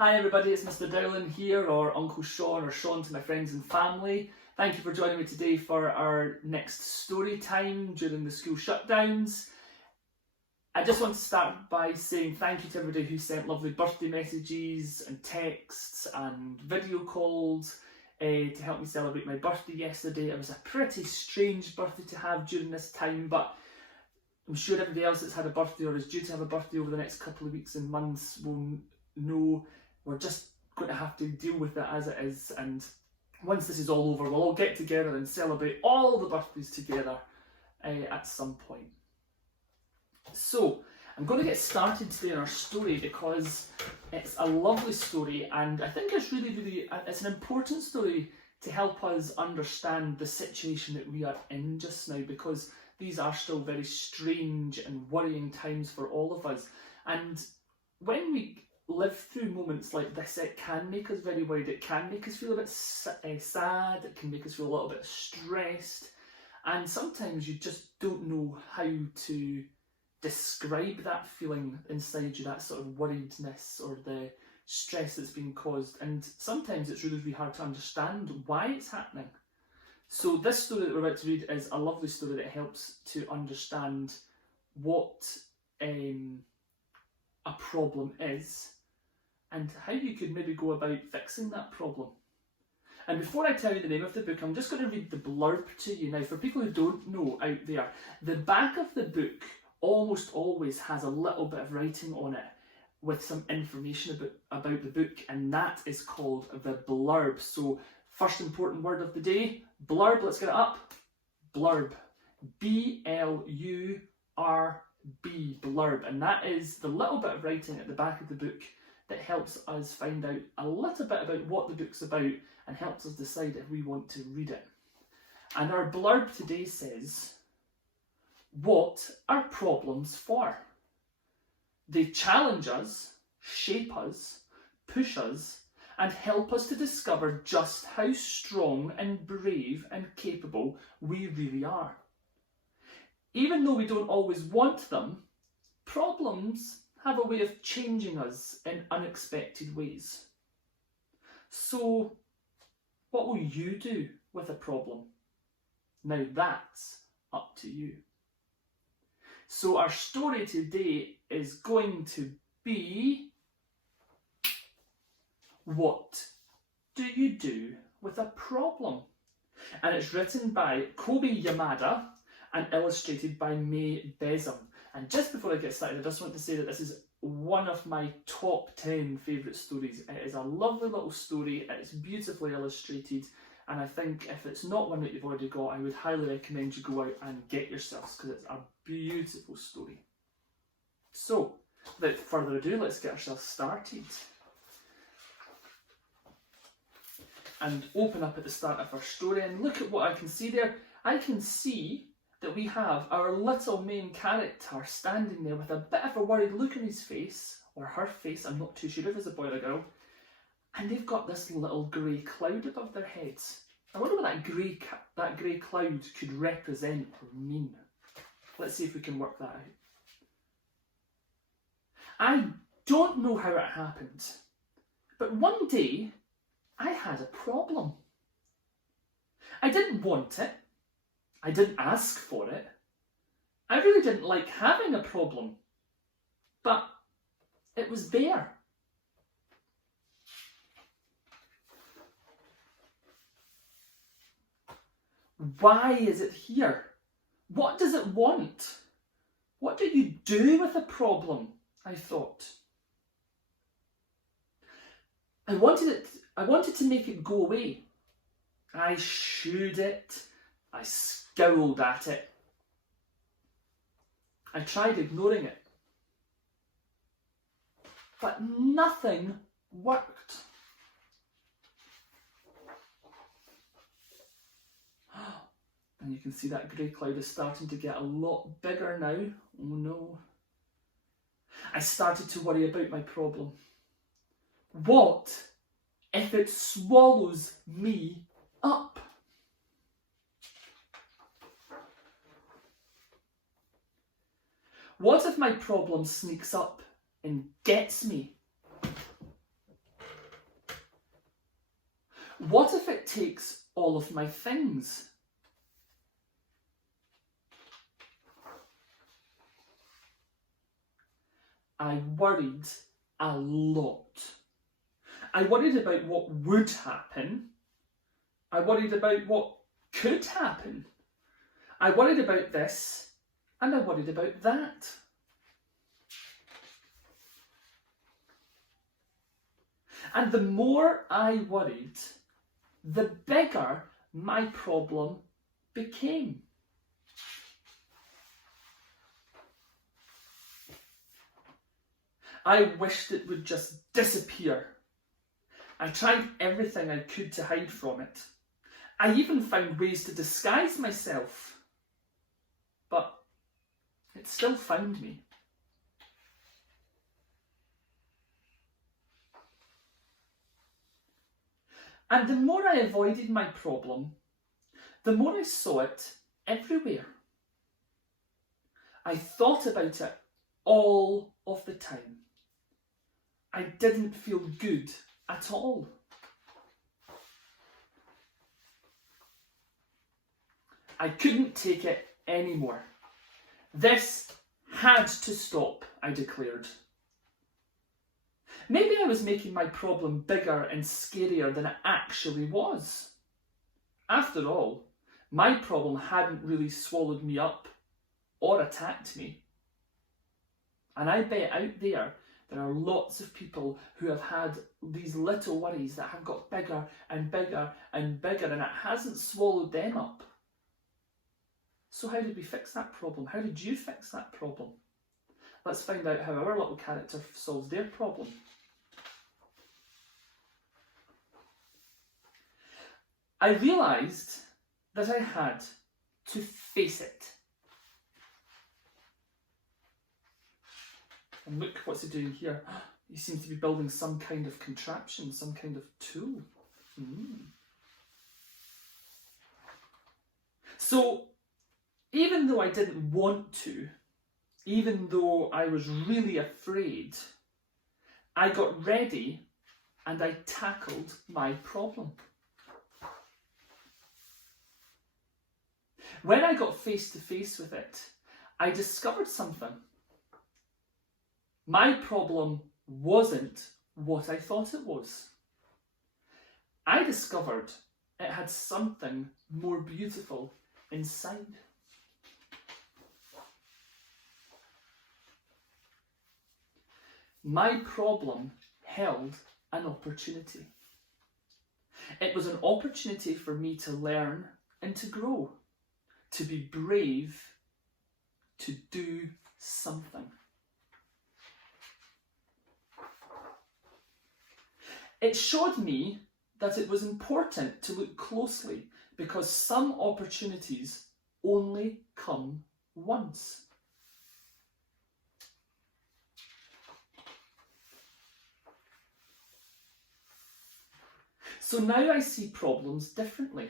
Hi everybody, it's Mr. Dowling here, or Uncle Sean, or Sean to my friends and family. Thank you for joining me today for our next story time during the school shutdowns. I just want to start by saying thank you to everybody who sent lovely birthday messages and texts and video calls to help me celebrate my birthday yesterday. It was a pretty strange birthday to have during this time, but I'm sure everybody else that's had a birthday or is due to have a birthday over the next couple of weeks and months will know we're just going to have to deal with it as it is, and once this is all over we'll all get together and celebrate all the birthdays together at some point. So I'm going to get started today in our story because it's a lovely story, and I think it's it's an important story to help us understand the situation that we are in just now, because these are still very strange and worrying times for all of us. And when we live through moments like this, it can make us very worried. It can make us feel a bit sad. It can make us feel a little bit stressed. And sometimes you just don't know how to describe that feeling inside you, that sort of worriedness or the stress that's being caused. And sometimes it's really hard to understand why it's happening. So this story that we're about to read is a lovely story that helps to understand what a problem is and how you could maybe go about fixing that problem. And before I tell you the name of the book, I'm just going to read the blurb to you. Now, for people who don't know out there, the back of the book almost always has a little bit of writing on it with some information about the book, and that is called the blurb. So first important word of the day, blurb. Let's get it up. Blurb. B-L-U-R-B, blurb. And that is the little bit of writing at the back of the book that helps us find out a little bit about what the book's about and helps us decide if we want to read it. And our blurb today says, what are problems for? They challenge us, shape us, push us, and help us to discover just how strong and brave and capable we really are. Even though we don't always want them, problems have a way of changing us in unexpected ways. So, what will you do with a problem? Now that's up to you. So our story today is going to be, what do you do with a problem? And it's written by Kobi Yamada and illustrated by Mae Beson. And just before I get started, I just want to say that this is one of my top 10 favourite stories. It is a lovely little story, it's beautifully illustrated, and I think if it's not one that you've already got, I would highly recommend you go out and get yourselves, because it's a beautiful story. So, without further ado, let's get ourselves started. And open up at the start of our story and look at what I can see there. I can see that we have our little main character standing there with a bit of a worried look on his face, or her face, I'm not too sure if it's a boy or a girl, and they've got this little grey cloud above their heads. I wonder what that grey cloud could represent or mean. Let's see if we can work that out. I don't know how it happened, but one day I had a problem. I didn't want it. I didn't ask for it. I really didn't like having a problem, but it was there. Why is it here? What does it want? What do you do with a problem? I thought. I wanted to make it go away. I shooed it. I scowled at it. I tried ignoring it. But nothing worked. And you can see that grey cloud is starting to get a lot bigger now. Oh no. I started to worry about my problem. What if it swallows me up? What if my problem sneaks up and gets me? What if it takes all of my things? I worried a lot. I worried about what would happen. I worried about what could happen. I worried about this and I worried about that. And the more I worried, the bigger my problem became. I wished it would just disappear. I tried everything I could to hide from it. I even found ways to disguise myself. But it still found me. And the more I avoided my problem, the more I saw it everywhere. I thought about it all of the time. I didn't feel good at all. I couldn't take it anymore. This had to stop, I declared. Maybe I was making my problem bigger and scarier than it actually was. After all, my problem hadn't really swallowed me up or attacked me. And I bet out there are lots of people who have had these little worries that have got bigger and bigger and bigger, and it hasn't swallowed them up. So how did we fix that problem? How did you fix that problem? Let's find out how our little character solves their problem. I realised that I had to face it. And look, what's he doing here? He seems to be building some kind of contraption, some kind of tool. So, even though I didn't want to, even though I was really afraid, I got ready and I tackled my problem. When I got face to face with it, I discovered something. My problem wasn't what I thought it was. I discovered it had something more beautiful inside. My problem held an opportunity. It was an opportunity for me to learn and to grow, to be brave, to do something. It showed me that it was important to look closely because some opportunities only come once. So now I see problems differently.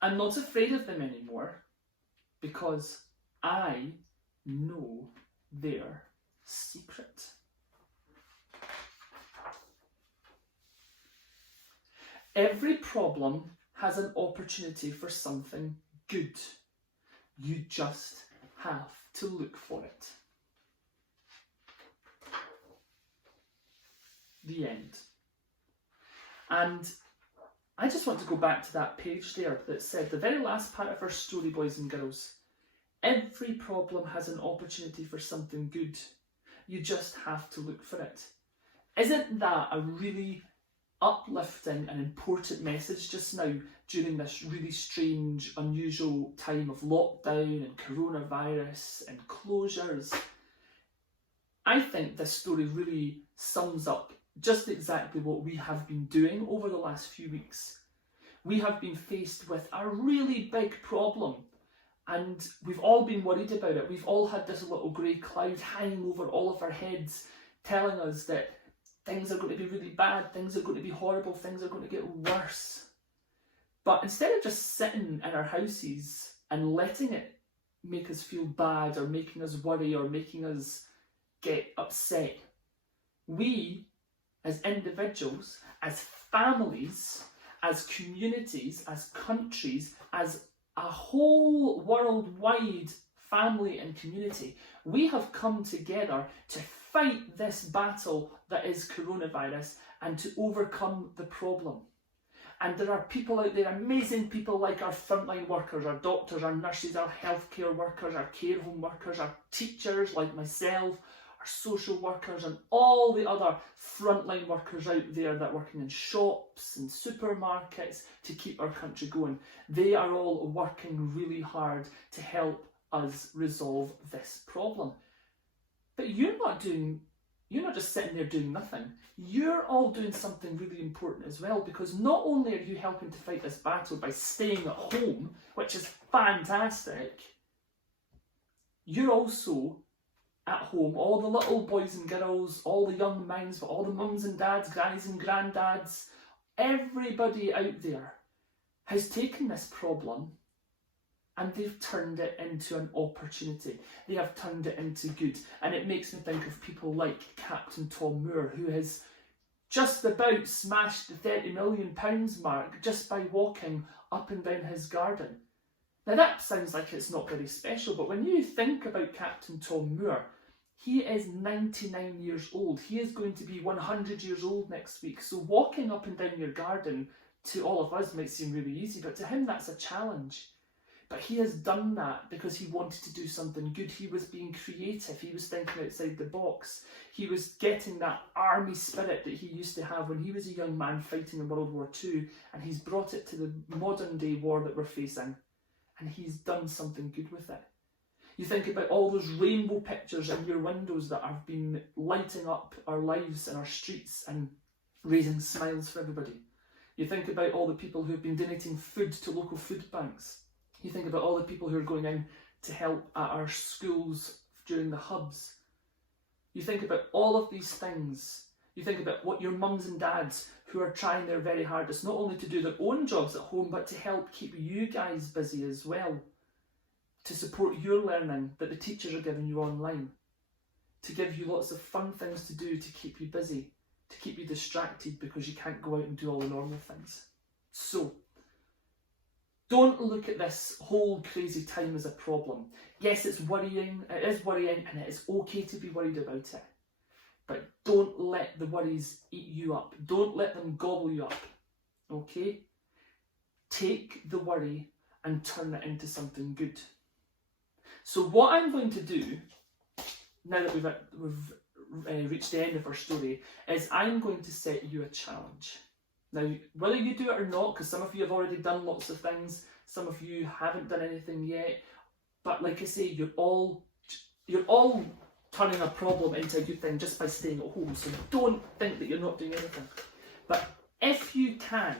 I'm not afraid of them anymore because I know their secret. Every problem has an opportunity for something good. You just have to look for it. The end. And I just want to go back to that page there that said, the very last part of our story, boys and girls, every problem has an opportunity for something good. You just have to look for it. Isn't that a really uplifting and important message just now during this really strange, unusual time of lockdown and coronavirus and closures? I think this story really sums up just exactly what we have been doing over the last few weeks. We have been faced with a really big problem and we've all been worried about it. We've all had this little grey cloud hanging over all of our heads telling us that things are going to be really bad, things are going to be horrible, things are going to get worse. But instead of just sitting in our houses and letting it make us feel bad or making us worry or making us get upset, we as individuals, as families, as communities, as countries, as a whole worldwide family and community, we have come together to fight this battle that is coronavirus and to overcome the problem. And there are people out there, amazing people like our frontline workers, our doctors, our nurses, our healthcare workers, our care home workers, our teachers like myself, our social workers, and all the other frontline workers out there that are working in shops and supermarkets to keep our country going. They are all working really hard to help us resolve this problem. But you're not just sitting there doing nothing. You're all doing something really important as well, because not only are you helping to fight this battle by staying at home, which is fantastic, you're also at home, all the little boys and girls, all the young minds, all the mums and dads, guys and granddads, everybody out there has taken this problem and they've turned it into an opportunity. They have turned it into good. And it makes me think of people like Captain Tom Moore, who has just about smashed the £30 million mark just by walking up and down his garden. Now that sounds like it's not very special, but when you think about Captain Tom Moore, he is 99 years old. He is going to be 100 years old next week. So walking up and down your garden to all of us might seem really easy, but to him that's a challenge. But he has done that because he wanted to do something good. He was being creative. He was thinking outside the box. He was getting that army spirit that he used to have when he was a young man fighting in World War II, and he's brought it to the modern day war that we're facing, and he's done something good with it. You think about all those rainbow pictures in your windows that have been lighting up our lives and our streets and raising smiles for everybody. You think about all the people who have been donating food to local food banks. You think about all the people who are going in to help at our schools during the hubs. You think about all of these things. You think about what your mums and dads who are trying their very hardest, not only to do their own jobs at home, but to help keep you guys busy as well. To support your learning that the teachers are giving you online. To give you lots of fun things to do to keep you busy. To keep you distracted because you can't go out and do all the normal things. So, don't look at this whole crazy time as a problem. Yes, it's worrying, it is worrying, and it is okay to be worried about it. But don't let the worries eat you up. Don't let them gobble you up, okay? Take the worry and turn it into something good. So what I'm going to do, now that we've reached the end of our story, is I'm going to set you a challenge. Now, whether you do it or not, because some of you have already done lots of things, some of you haven't done anything yet, but like I say, you're all turning a problem into a good thing just by staying at home, so don't think that you're not doing anything. But if you can,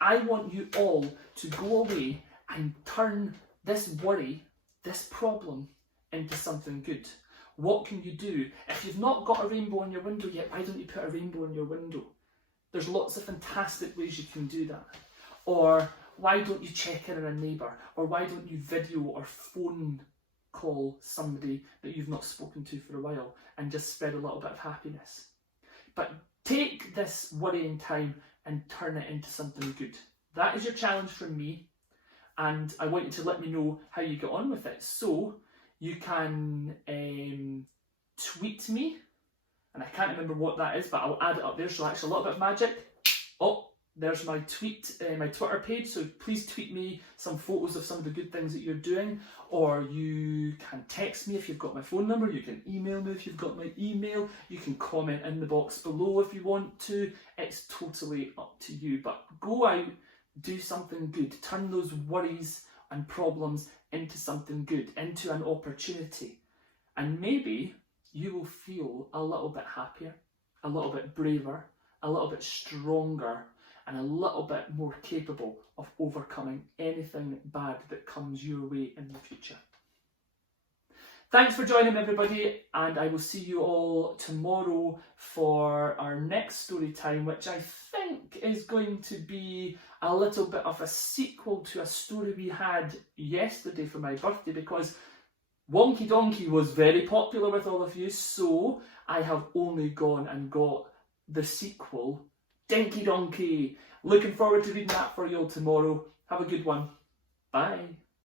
I want you all to go away and turn this worry, this problem, into something good. What can you do? If you've not got a rainbow on your window yet, why don't you put a rainbow on your window? There's lots of fantastic ways you can do that. Or why don't you check in on a neighbour? Or why don't you video or phone call somebody that you've not spoken to for a while and just spread a little bit of happiness? But take this worrying time and turn it into something good. That is your challenge from me, and I want you to let me know how you get on with it. So you can tweet me, and I can't remember what that is, but I'll add it up there. So actually a little bit of magic. Oh, there's my tweet, my Twitter page. So please tweet me some photos of some of the good things that you're doing. Or you can text me if you've got my phone number. You can email me if you've got my email. You can comment in the box below if you want to. It's totally up to you. But go out, do something good. Turn those worries and problems into something good, into an opportunity. And maybe you will feel a little bit happier, a little bit braver, a little bit stronger, and a little bit more capable of overcoming anything bad that comes your way in the future. Thanks for joining me, everybody, and I will see you all tomorrow for our next story time, which I think is going to be a little bit of a sequel to a story we had yesterday for my birthday, because Wonky Donkey was very popular with all of you, so I have only gone and got the sequel Dinky donkey. Looking forward to reading that for you all tomorrow. Have a good one. Bye.